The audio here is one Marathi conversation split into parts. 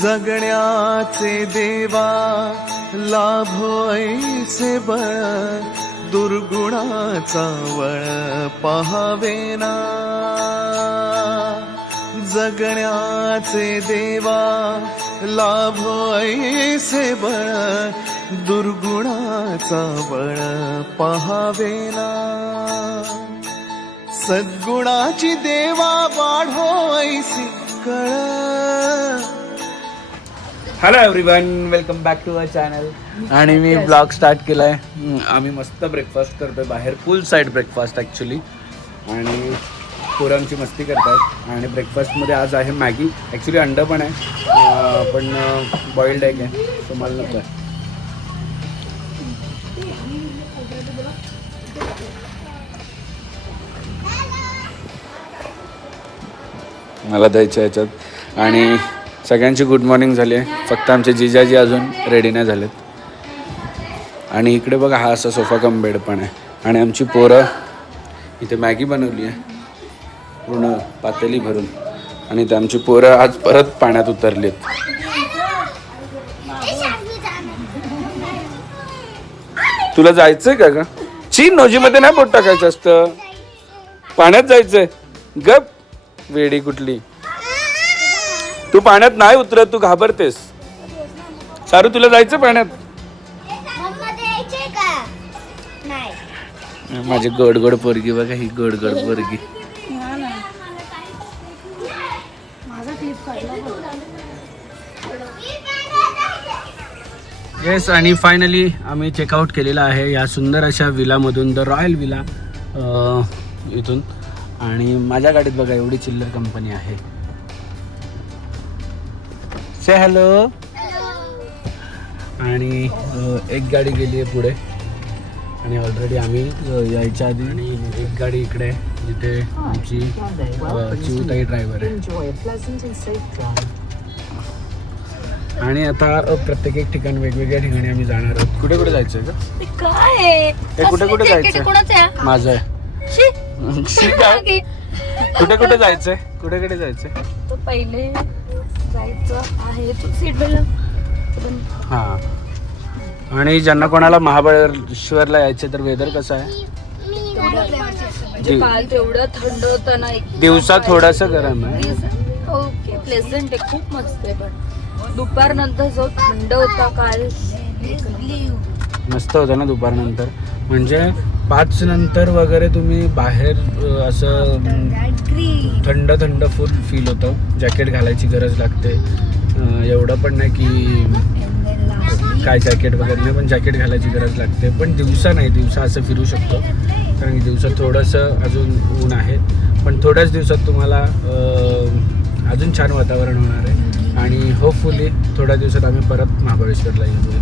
जगण्याचे देवा लाभो ऐसे बळ, दुर्गुणाचा वळ पहावेना. जगण्याचे देवा लाभो ऐसे बळ, दुर्गुणाचा बळ पहावेना. सद्गुणाची देवा वाढो ऐसी कळ. Hello everyone, welcome back to our channel. आणि मी ब्लॉग स्टार्ट केला आहे. आम्ही मस्त ब्रेकफास्ट करतोय बाहेर, फुल साईड ब्रेकफास्ट ॲक्च्युली. आणि पोरं आमची मस्ती करतात. आणि ब्रेकफास्टमध्ये आज आहे मॅगी, ॲक्च्युली अंडं पण आहे, पण बॉइल्ड एग आहे, सो मला नको आहे. मला द्यायचं याच्यात. आणि सगळ्यांची गुड मॉर्निंग झाली आहे, फक्त आमचे जिजाजी अजून रेडी नाही झालेत. आणि इकडे बघा, हा असा सोफा कम बेड पण आहे. आणि आमची पोरं इथे मॅगी बनवली आहे पूर्ण पातेली भरून. आणि ते आमची पोरं आज परत पाण्यात उतरलीत. तुला जायचंय का ग? चीन नोजीमध्ये नाही बोट टाकायचं असतं, पाण्यात जायचंय. गप वेडी कुठली, तू पाण्यात नाही उतरत, तू घाबरतेस. सारू, तुला जायचं पाण्यात? माझी गोड गोड पोरगी बघा, ही गोड गोड पोरगी. येस, आणि फायनली आम्ही चेकआउट केलेला आहे या सुंदर अशा विलामधून, द रॉयल विला इथून. आणि माझ्या गाडीत बघा एवढी चिल्लर कंपनी आहे. से हॅलो. आणि एक गाडी गेली आहे पुढे, आणि ऑलरेडी आम्ही यायच्या आधी एक गाडी इकडे आहे जिथे आमची चिवताई ड्रायव्हर आहे. आणि आता प्रत्येक एक ठिकाण, वेगवेगळ्या ठिकाणी आम्ही जाणार आहोत. कुठे कुठे जायचंय का? काय कुठे कुठे जायचंय? माझं आहे. कुठे कुठे जायचंय? कुठे कुठे जायचंय? तो पहिले जायचं आहे तो सीट बेल्ट. हां. आणि ज्यांना कोणाला महाबळेश्वरला यायचे तर वेदर कसं आहे? म्हणजे काल तेवढं थंड होतं ना, दिवसा थोडासा गरम आहे. ओके, प्लेझंट आहे, खूप मस्त आहे. पण दुपारनंतर जो थंड होता काल, मस्त होतं ना दुपारनंतर. म्हणजे 5 नंतर वगैरे तुम्ही बाहेर असं थंड थंड फुल फील होतं. जॅकेट घालायची गरज लागते. एवढं पण नाही की काय जॅकेट वगैरे नाही, पण जॅकेट घालायची गरज लागते. पण दिवसा नाही, दिवसा असं फिरू शकतो, कारण की दिवसा थोडंसं अजून ऊन आहे. पण थोड्याच दिवसात तुम्हाला अजून छान वातावरण होणार आहे. आणि होपफुली थोड्या दिवसात आम्ही परत महाबळेश्वरला येऊ.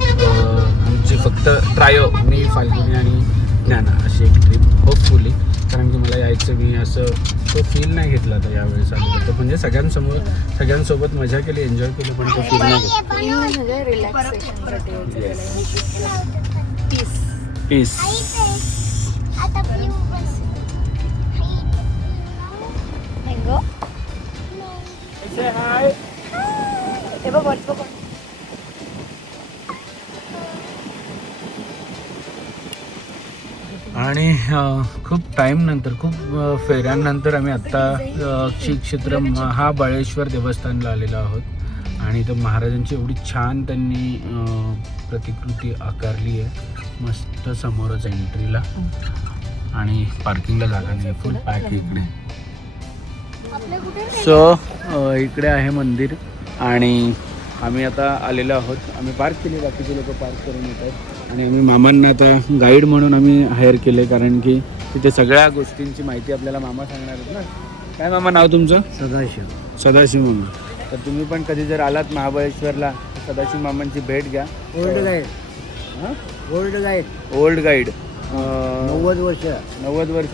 आमची फक्त ट्रायो, मी, फाल्गुनी आणि ज्ञाना अशी एक ट्रिप होपफुली. कारण की मला यायचं, मी असं तो फील नाही घेतला तर यावेळेस आलो तर. म्हणजे सगळ्यांसोबत मजा केली, एन्जॉय केली, पण तो फील नाही घेतला. पीस. आणि खूप टाईमनंतर, खूप फेऱ्यांनंतर आम्ही आत्ता श्री क्षेत्र महाबळेश्वर देवस्थानला आलेलो आहोत. आणि तर महाराजांची एवढी छान त्यांनी प्रतिकृती आकारली आहे, मस्त समोरच एंट्रीला. आणि पार्किंगला जागा नाही, फुल पॅक इकडे. सो इकडे आहे मंदिर. आणि आम्ही आता आलेलो आहोत. आम्ही पार्क केले, बाकीचे लोक पार्क करून येत आहेत. आणि आम्ही मामांना आता गाईड म्हणून आम्ही हायर केले, कारण की तिथे सगळ्या गोष्टींची माहिती आपल्याला मामा सांगणार आहेत ना. काय मामा नाव तुमचं? सदाशिव मामा. तर तुम्ही पण कधी जर आलात महाबळेश्वरला, सदाशिव मामांची भेट घ्या. Old guide. Old guide. 90 वर्ष.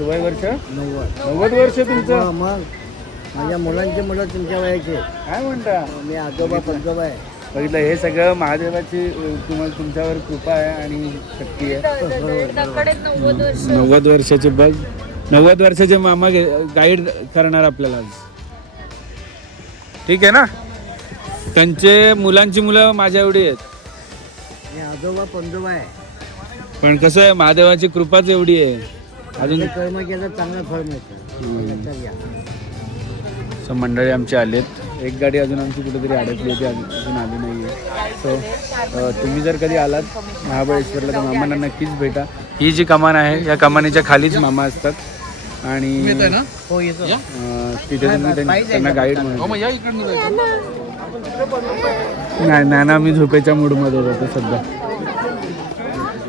वय वर्ष? 90 वर्ष तुमचं? मग माझ्या मुलांचे मुलं तुमच्या वयाचे. काय म्हणता? मी आजोबा पंजोबा आहे. बघितलं, हे सगळं महादेवाची तुम्हाला तुमच्यावर कृपा आहे आणि शक्ती आहे. 90 वर्षाचे बघ, 90 वर्षाचे मामा गाईड करणार आपल्याला आज. ठीक आहे ना? त्यांचे मुलांची मुलं माझ्या एवढी आहेत. हे आजोबा पंजोबा आहे. पण कसं आहे महादेवाची कृपाच एवढी आहे अजून. जे कर्म केलं चांगलं फळ मिळतं. लक्षात घ्या. सो मंडळी आमची आली आहेत. एक गाडी अजून आमची कुठेतरी अडकली होती, अजून आली नाही आहे. सो तुम्ही जर कधी आलात महाबळेश्वरला तर मामांना नक्कीच भेटा. ही जी कमान आहे या कमानीच्या खालीच मामा असतात आणि हो येतो. तिथे तुम्ही त्यांना गाईड म्हणून. नाही ना, मी झोपेच्या मूडमध्ये होतो सध्या.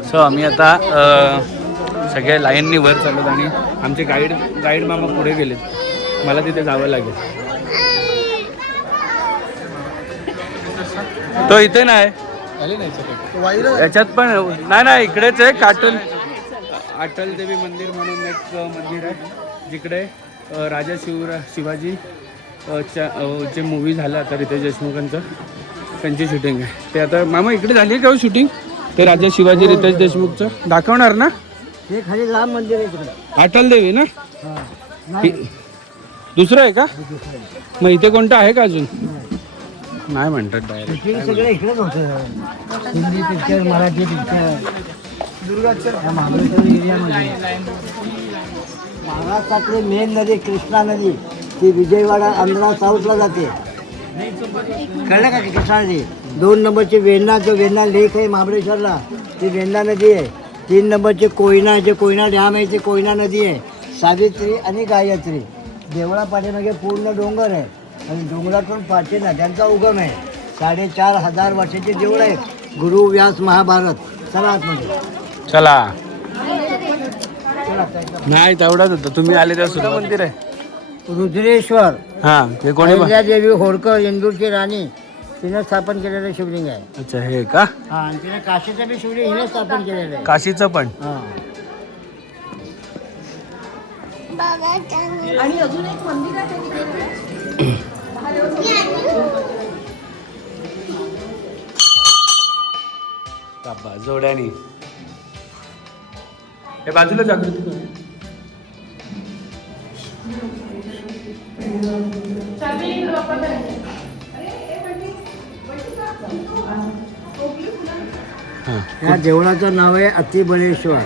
सो आम्ही आता सगळ्या लाईननी वर चालत आणि आमचे गाईड मामा पुढे गेलेत. मला तिथे जावं लागेल. तो इथे नाही, याच्यात पण नाही इकडेच आहे. अटल देवी मंदिर म्हणून एक मंदिर आहे जिकडे राजा शिवाजी जे मूवी झाला आता रितेश देशमुखांचं त्यांची शूटिंग आहे. ते आता मामा इकडे झाली आहे का शूटिंग? ते राजा शिवाजी रितेश देशमुखचं दाखवणार ना? हे खाली लांब मंदिर आहे तिकडे. अटल देवी ना? दुसरं आहे का? मग इथे कोणतं आहे का अजून? नाही म्हणतात डायरेक्ट. सगळं इकडेच होतं. हिंदी पिक्चर, मराठी पिक्चर, महाबळेश्वर एरियामध्ये. महाराष्ट्रातली मेन नदी कृष्णा नदी, ती विजयवाडा आंध्रा साऊथला जाते. कळलं का कृष्णा नदी? 2 नंबरची वेण्णा, जो वेण्णा लेक आहे महाबळेश्वरला, ती वेण्णा नदी आहे. 3 नंबरची कोयना, जे कोयना डॅम आहे ते कोयना नदी आहे. सावित्री आणि गायत्री. देवळा पाठीमागे पूर्ण डोंगर आहे आणि डोंगरातून 5 नद्यांचा उगम आहे. 4,500 वर्षाचे देऊळ आहे. गुरु व्यास महाभारत. चला आतमध्ये. चला. नाही तेवढाच होतं. तुम्ही आले तेव्हा सुद्धा मंदिर आहे. रुद्रेश्वर. हा ते कोणी देवी होळकर, इंदूरची राणी, तिने स्थापन केलेलं शिवलिंग आहे. अच्छा हे का? हा, आणि तिने काशीचं बी शिवलिंग हिने स्थापन केलेलं आहे. काशीचं पण. हा. आणि अजून एक मंदिर आहे तिथे. जोड्यानी हे बाजूला जागृती कर. या देवळाचं नाव आहे अतिबळेश्वर.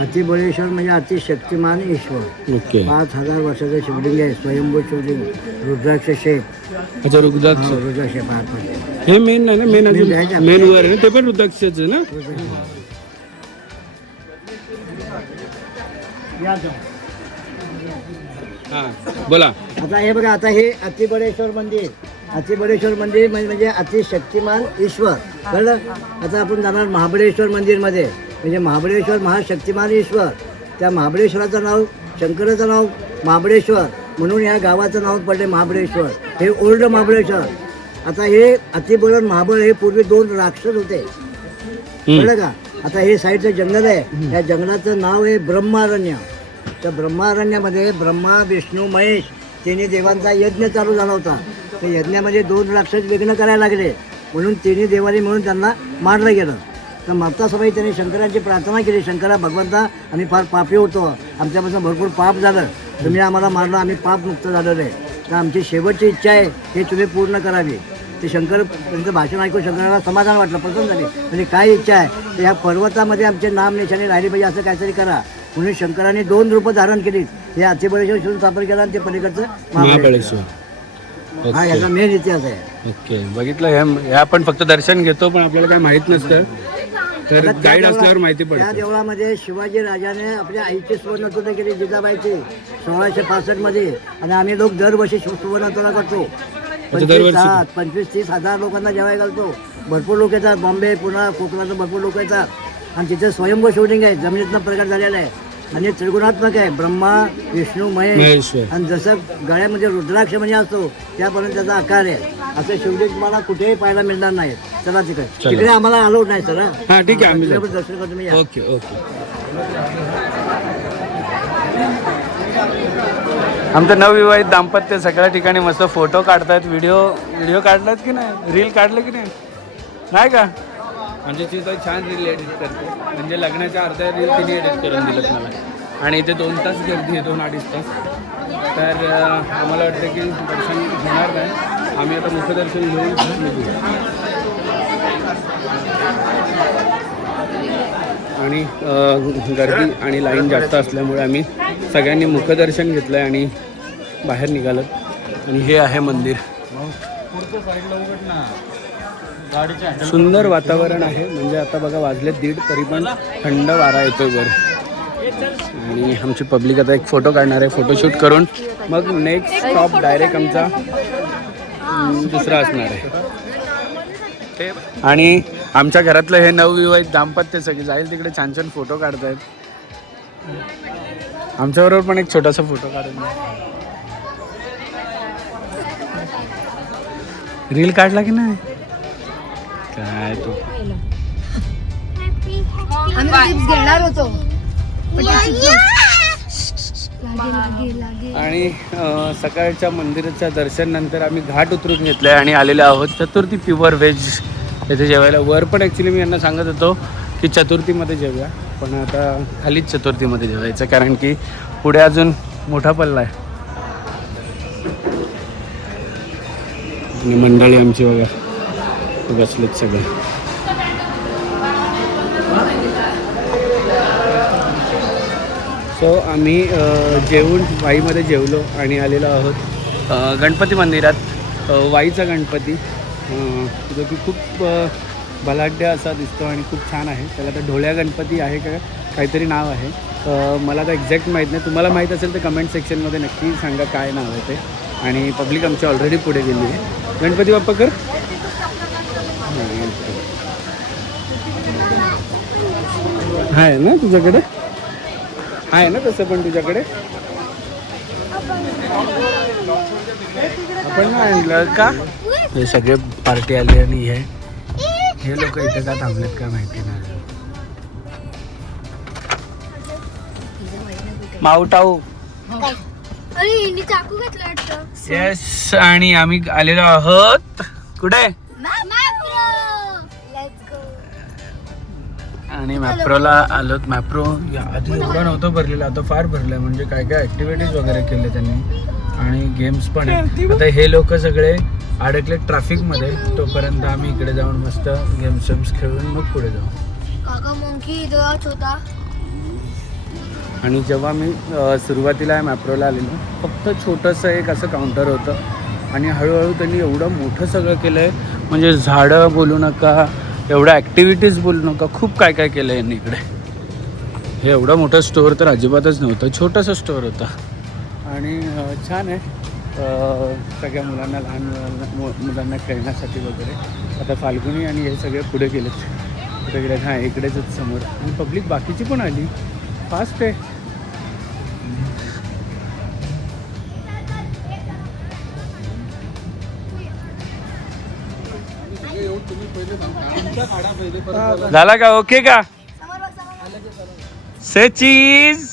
अतिबळेश्वर म्हणजे अतिशक्तिमान ईश्वर. ओके. 5,000 वर्षाचं शिवलिंग आहे. स्वयंभू शिवलिंग. रुद्राक्ष शेप. अच्छा रुद्राक्ष. हा, रुद्राक्ष शेप आतमध्ये. हे मेन नाही ना? मेन वर आहे ना? ते पण रुद्राक्षच आहे ना? या जाऊ. हा बोला. आता हे बघा, आता हे अतिबळेश्वर मंदिर. अतिबळेश्वर मंदिर म्हणजे अतिशक्तिमान ईश्वर. कळलं? आता आपण जाणार महाबळेश्वर मंदिरमध्ये. म्हणजे महाबळेश्वर महाशक्तिमान ईश्वर. त्या महाबळेश्वराचं नाव, शंकराचं नाव महाबळेश्वर म्हणून या गावाचं नाव पडले महाबळेश्वर. हे ओल्ड महाबळेश्वर. आता हे अतिबळ महाबळ हे पूर्वी 2 राक्षस होते. कळलं का? आता हे साईडचं जंगल आहे. या जंगलाचं नाव आहे ब्रह्मारण्य. त्या ब्रह्मारण्यामध्ये ब्रह्मा, विष्णू, महेश तिन्ही देवांचा यज्ञ चालू झाला होता. त्या यज्ञामध्ये 2 राक्षस विघ्न करायला लागले म्हणून तिन्ही देवांनी म्हणून त्यांना मारलं गेलं. तर मागचा सभेत त्यांनी शंकराची प्रार्थना केली. शंकरा, भगवंता, आम्ही फार पापी होतो, आमच्यापासून भरपूर पाप झालं, तुम्ही आम्हाला मारलं, आम्ही पापमुक्त झालेलो आहे. तर आमची शेवटची इच्छा आहे हे तुम्ही पूर्ण करावी. ते शंकर त्यांचं भाषण ऐकून शंकराला समाधान वाटलं, पसंत झाले. म्हणजे काय इच्छा आहे तर ह्या पर्वतामध्ये आमचे नाम निशाणे राहिले पाहिजे, असं काहीतरी करा म्हणून शंकराने 2 रूपं धारण केली. हे अतिबळेश्वर शिवून स्थापन केलं आणि ते पलीकडचं महाबळेश्वर. हा याचा मेन इतिहास आहे. ओके. बघितलं. हे आपण फक्त दर्शन घेतो पण आपल्याला काय माहित नसतं, तर गाईड असल्यावर माहिती पडते. त्या देवळामध्ये शिवाजी राजाने आपल्या आईची सुवर्णतुला केली, जिजाबाईची, 1665 मध्ये. आणि आम्ही लोक दरवर्षी सुवर्णतुला करतो. 25-30 हजार लोकांना जेवायला घालतो. भरपूर लोक येतात. बॉम्बे, पुणे, कोकणातून भरपूर लोक येतात. आणि तिथे स्वयंभू शिवलिंग आहे, जमिनीतनं प्रकट झालेला आहे. आणि त्रिगुणात्मक आहे. ब्रह्मा, विष्णू, महेश. आणि जसं गळ्यामध्ये रुद्राक्ष म्हणजे असतो त्यापर्यंत त्याचा आकार आहे. असं शिवलिंग तुम्हाला कुठेही पाहायला मिळणार नाही. चला तिकडे आम्हाला अलाउड नाही सर. हा ठीक आहे, आम्ही दर्शन करतो मी. Okay okay. आमचं नवविवाहित दाम्पत्य सगळ्या ठिकाणी मस्त फोटो काढतायत. व्हिडिओ काढलात की नाही? रील काढलं की नाही? नाही का? आमची चित्र छान रील एडिट करते. म्हणजे लग्नाच्या अर्ध्या रील तिने एडिट करून दिलं मला. आणि इथे 2 तास गर्दी आहे, 2-2.5 तास. तर आम्हाला वाटतं की दर्शन होणार नाही. आम्ही आता मुखदर्शन घेऊन निघू. आणि गर्दी आणि लाईन जास्त असल्यामुळे आम्ही सगळ्यांनी मुखदर्शन घेतलं आहे आणि बाहेर निघालो. आणि हे आहे मंदिर. सुंदर वातावरण आहे. म्हणजे आता बघा वाजले 1:30 तरी पण थंड वारा येतोय वर. आणि आमची पब्लिक आता एक फोटो काढणार आहे. फोटोशूट करून मग नेक्स्ट स्टॉप डायरेक्ट आमचा दुसरा असणार आहे. आणि आमच्या घरातलं हे नवविवाहित दाम्पत्य सगळे जाईल तिकडे छान छान फोटो काढतायत. आमच्याबरोबर पण एक छोटासा फोटो काढून रील काढला की नाही काय तू. आम्ही चिप्स घेणार होतो. आणि सकाळच्या मंदिराच्या दर्शन नंतर आम्ही घाट उतरून घेतलं आहे आणि आलेलो आहोत चतुर्थी प्युअर व्हेज येथे जेवायला. वर पण ॲक्च्युली मी यांना सांगत होतो की चतुर्थीमध्ये जेवूया, पण आता खालीच चतुर्थीमध्ये जेवायचं कारण की पुढे अजून मोठा पल्ला आहे. आणि मंडळी आमची बघा बसलेत सगळे. सो आम्ही जेवून वाईमध्ये जेवलो आणि आलेलो आहोत गणपती मंदिरात. वाईचा गणपती जो की खूप बलाढ्य असा दिसतो आणि खूप छान आहे. त्याला तर ढोळ्या गणपती आहे का काहीतरी नाव आहे. मला आता एक्झॅक्ट माहीत नाही. तुम्हाला माहीत असेल तर कमेंट सेक्शनमध्ये नक्की सांगा काय नाव आहे ते. आणि पब्लिक आमची ऑलरेडी पुढे गेली आहे. गणपती बाप्पा कर. आहे ना तुझ्याकडे, आहे ना तसं पण तुझ्याकडे. आपण नाही आणलं का. हे सगळे पार्टी आली आणि हे लोक इथे का थांबलेत का माहिती नाही. माउटाऊ चाकू घेतला. येस. आणि आम्ही आलेलो आहोत कुठे. आणि मॅप्रोला आलोत. मॅप्रो आधी एवढं नव्हतं भरलेलं, आता फार भरलं आहे. म्हणजे काय काय ॲक्टिव्हिटीज वगैरे केले त्यांनी आणि गेम्स पण आहे. आता हे लोक सगळे अडकले ट्रॅफिकमध्ये. तोपर्यंत आम्ही इकडे जाऊन मस्त गेम्स वेम्स खेळून मग पुढे जाऊ. काका मंकी इथं होता. आणि जेव्हा मी सुरुवातीला मॅप्रोला आलेलो फक्त छोटंसं एक असं काउंटर होतं आणि हळूहळू त्यांनी एवढं मोठं सगळं केलं आहे. म्हणजे झाडं बोलू नका, एवढ्या ॲक्टिव्हिटीज बोलू नका, खूप काय काय केलं आहे यांनी इकडे. हे एवढं मोठं स्टोअर तर अजिबातच नव्हतं, छोटंसं स्टोअर होतं आणि छान आहे. सगळ्या मुलांना लहान मुलांना खेळण्यासाठी वगैरे. आता फाल्गुनी आणि हे सगळे पुढे गेलेत. पुढे गेलेत. हां इकडेच समोर. आणि पब्लिक बाकीची पण आली. फास्ट आहे. झाला का ओके का से चीज.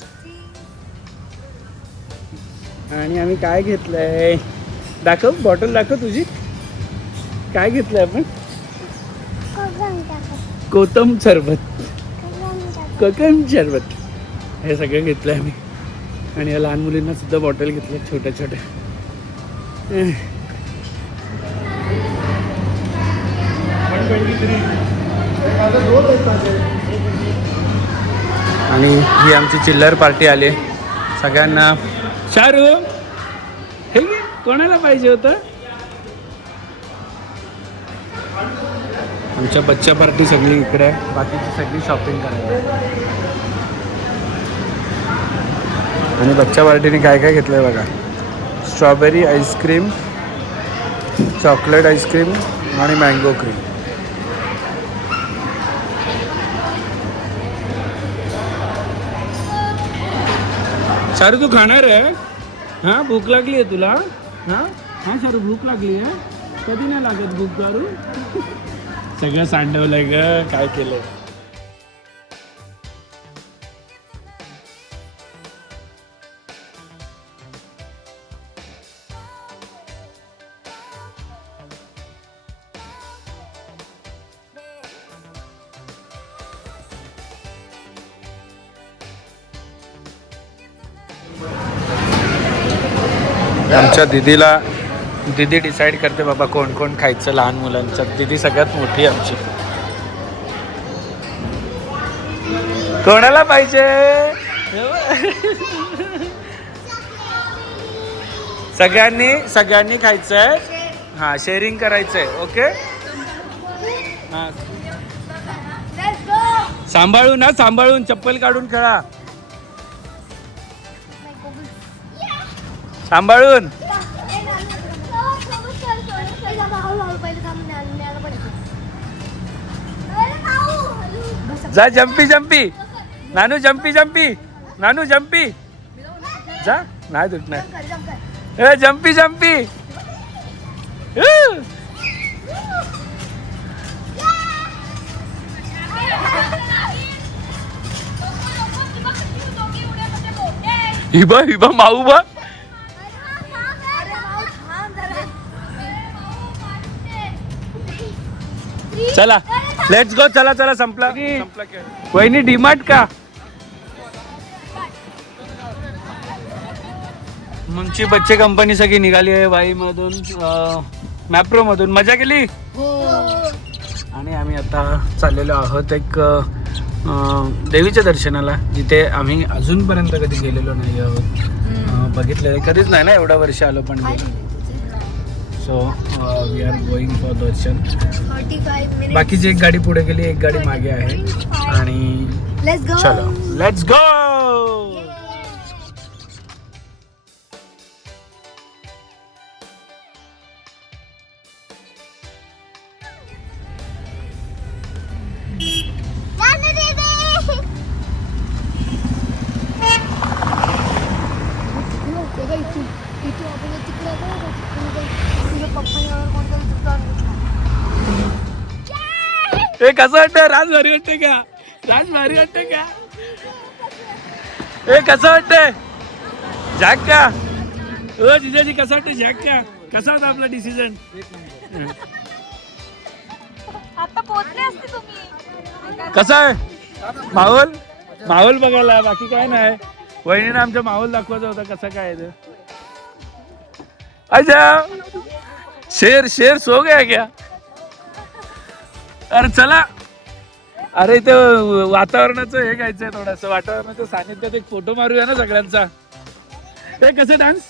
आणि आम्ही काय घेतलंय दाखव. बॉटल दाखव तुझी. काय घेतलंय आपण. कोकम सरबत. कोकम सरबत हे सगळं घेतलंय आम्ही. आणि या लहान मुलींना सुद्धा बॉटल घेतल्या छोट्या छोट्या. आणि ही आमची चिल्लर पार्टी आली. सगळ्यांना शारू हे कोणाला पाहिजे होतं. आमच्या बच्चा पार्टी सगळी इकडे आहे. बाकीची सगळी शॉपिंग करायला. आणि बच्चा पार्टीने काय काय घेतलंय बघा. स्ट्रॉबेरी आईस्क्रीम, चॉकलेट आईस्क्रीम आणि मँगो क्रीम. शारू तू खाणार आहे. हां भूक लागली आहे तुला. हां हां शारू भूक लागली आहे. कधी नाही लागत भूक शारू. सगळं सांडवलंय ग काय केलंय. आमच्या दीदीला दीदी डिसाईड करते बाबा कोण कोण खायचं लहान मुलांचं. दीदी सगळ्यात मोठी आमची. कोणाला पाहिजे? सगळ्यांनी खायचंय. हा, शेअरिंग करायचंय. ओके. हा, सांभाळून ना, सांभाळून. चप्पल काढून खेळा. सांभाळून. जा. जम्पी जम्पी नानू, जम्पी जम्पी नानू, जम्पी जा. नाही तुटणार. Jumpy jumpy. हिबा हिबा माऊ बा. चला लेट्स गो. चला चला, संपला. वहिनी डीमार्ट का? आमची बच्चे कंपनी सगळी निघाली आहे वाई मधून, मॅप्रो मधून. मजा केली. आणि आम्ही आता चाललेलो आहोत एक देवीच्या दर्शनाला, जिथे आम्ही अजूनपर्यंत कधी गेलेलो नाही आहोत. बघितलेलं कधीच नाही ना, एवढा वर्ष आलो पण गेलो. So we are going for darshan. बाकीची एक गाडी पुढे गेली, एक गाडी मागे आहे. आणि चलो लेट्स गो. हे कसं वाटतं? राज भारी वाटते का? राज भारी वाटते का? हे कसं वाटतंय? जॅक का? ओ जिजाजी कसं वाटतं? जॅक का? कसा होता आपला डिसिजन? आता पोहोचले असते तुम्ही. कसा आहे माहोल? माहोल बघायला, बाकी काय नाही. वहिनीनं आमचा माहोल दाखवायचा होता कसा काय आहे. अच्छा, शेर शेर सो गया क्या? अरे चला. अरे इथं वातावरणाचं हे घ्यायचंय, थोडंसं वातावरणाचं सानिध्यात एक फोटो मारूया ना सगळ्यांचा. ते कसं डान्स.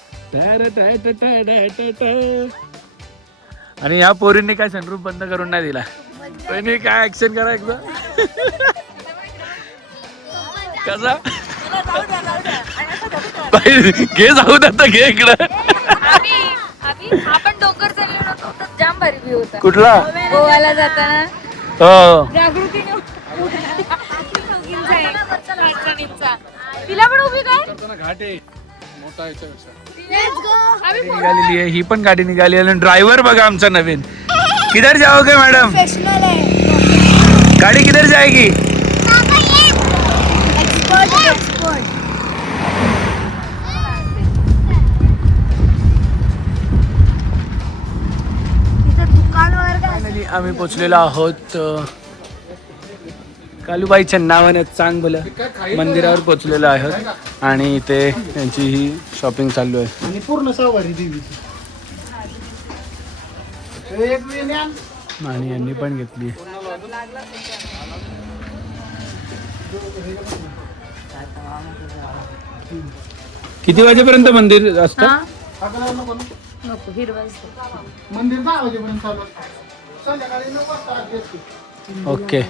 आणि ह्या पोरींनी काय सनरूफ बंद करून नाही दिला. वहिनी काय ऍक्शन करा एकदा. कसा घे जाऊ आता, घे इकडं. आपण डोंगर चाललो होतो तर जाम भारी व्ह्यू होता. कुठला? गोव्याला जाताना. हो, जागृतीने तिला पण उभी काय घाट आहे मोठा निघालेली आहे. ही पण गाडी निघाली आहे. ड्रायव्हर बघा आमचा नवीन. किधर जाओगे मैडम? गाड़ी किधर जाएगी? आम्ही पोचलेलो आहोत कालूबाईच्या नावाने चांगलं मंदिरावर पोचलेलो आहोत. आणि इथे त्यांची ही शॉपिंग चालू आहे. आणि पूर्ण सवारी देवीची. आणि यांनी पण घेतली. किती वाजेपर्यंत मंदिर असतं? मंदिर 10 वाजेपर्यंत चालू असतं. संध्याकाळी 9 वाजता आरती असते. ओके.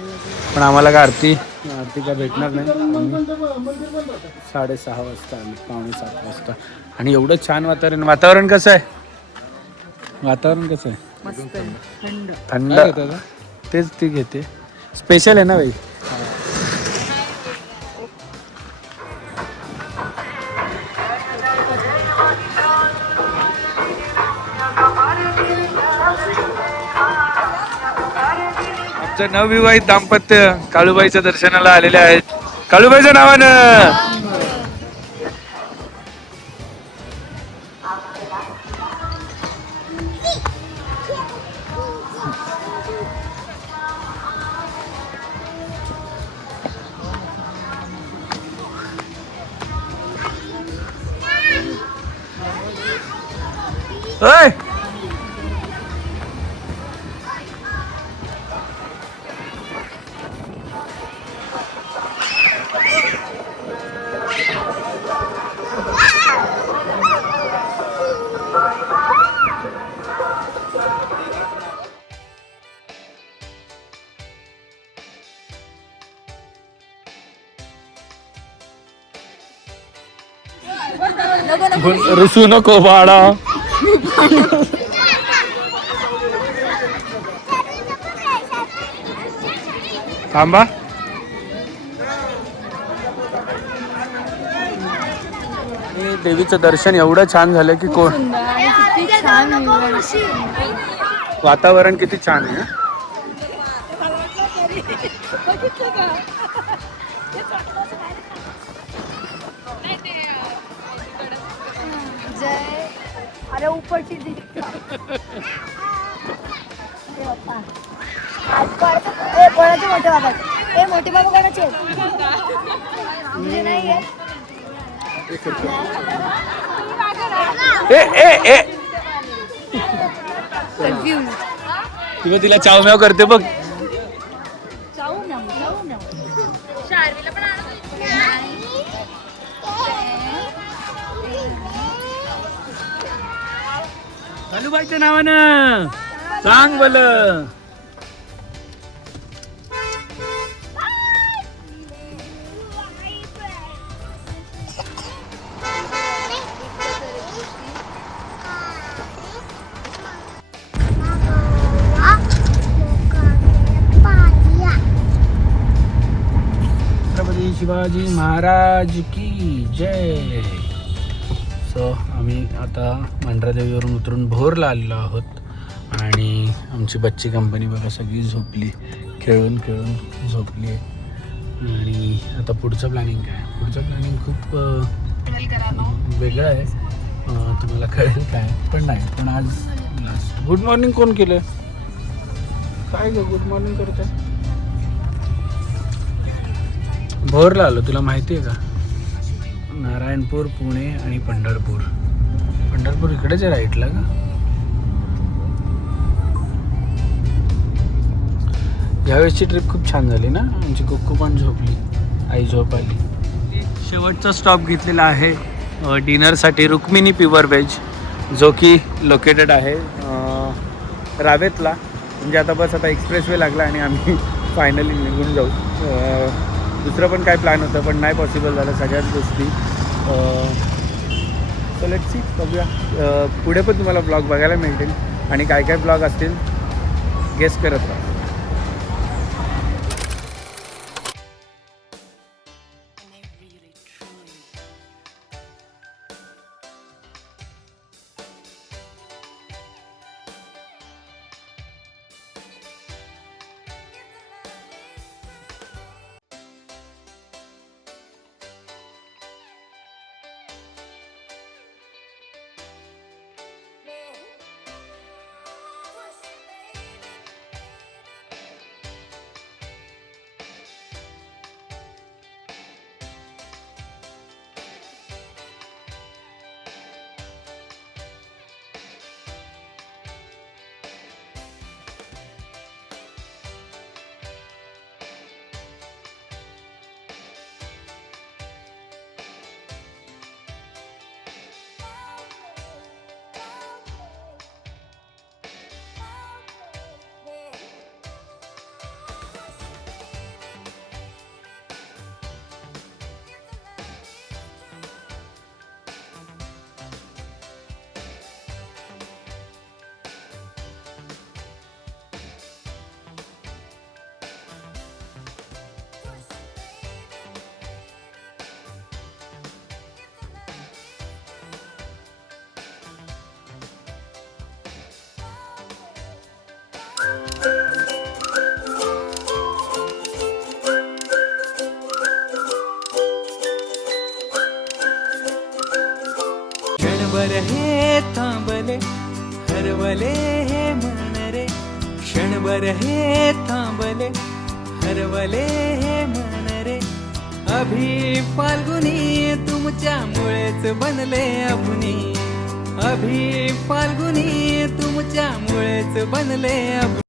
पण आम्हाला काय आरती काय भेटणार नाही. मंदिर बंद होतं. 6:30 वाजता आम्ही, 6:45 वाजता. आणि एवढं छान वातावरण कसं आहे? वातावरण कसं आहे? थंड. तेच ती घेते. स्पेशल आहे ना बाई. आमचं नवविवाहित दाम्पत्य काळूबाईच्या दर्शनाला आलेले आहेत. काळूबाईच्या नावानं. ओय रुसू नको बाळा. थांबा. देवीचं दर्शन एवढं छान झालं की किती छान वातावरण किती छान आहे. अरे ऊपरची कोणाचे मोठे बाबा हे मोठे बाबा कोणाचे नाही आहे. किंवा तिला चावम्याव करते बघ. बालूबाईच्या नावानं सांग बोल. छत्रपती शिवाजी महाराज की जय. सो आम्ही आता मंडरादेवीवरून उतरून भोरला आलेलो आहोत आणि आमची बच्ची कंपनी बघा सगळी झोपली, खेळून खेळून झोपली आहे. आणि आता पुढचं प्लॅनिंग काय? पुढचं प्लॅनिंग खूप वेगळं आहे, तुम्हाला कळेल काय, पण नाही. पण आज लास्ट गुड मॉर्निंग कोण केलं? काय ग गुड मॉर्निंग करत आहे? भोरला आलो, तुला माहिती आहे का? नारायणपूर, पुणे आणि पंढरपूर. पंढरपूर इकडेच आहे राईटला का? यावेळेसची ट्रिप खूप छान झाली ना. आमची कुक्कू पण झोपली, आई झोप आली. शेवटचा स्टॉप घेतलेला आहे डिनरसाठी रुक्मिणी प्युअर व्हेज, जो की लोकेटेड आहे रावेतला. म्हणजे आता बस आता एक्सप्रेस वे लागला आणि आम्ही फायनली निघून जाऊ. दुसरं पण काय प्लॅन होतं पण नाही पॉसिबल झालं सगळ्याच गोष्टी. सो लेट्स सी, बघूया. पुढे पण तुम्हाला ब्लॉग बघायला मिळतील आणि काय काय ब्लॉग असतील गेस करत राहा. क्षणभर हे थांबले हरवले हे मन रे, क्षणभर हे थांबले हरवले हे मन रे. अभि फाल्गुनी तुमच्यामुळेच बनले अभुनी, अभि फाल्गुनी तुमच्यामुळेच बनले अभुनी.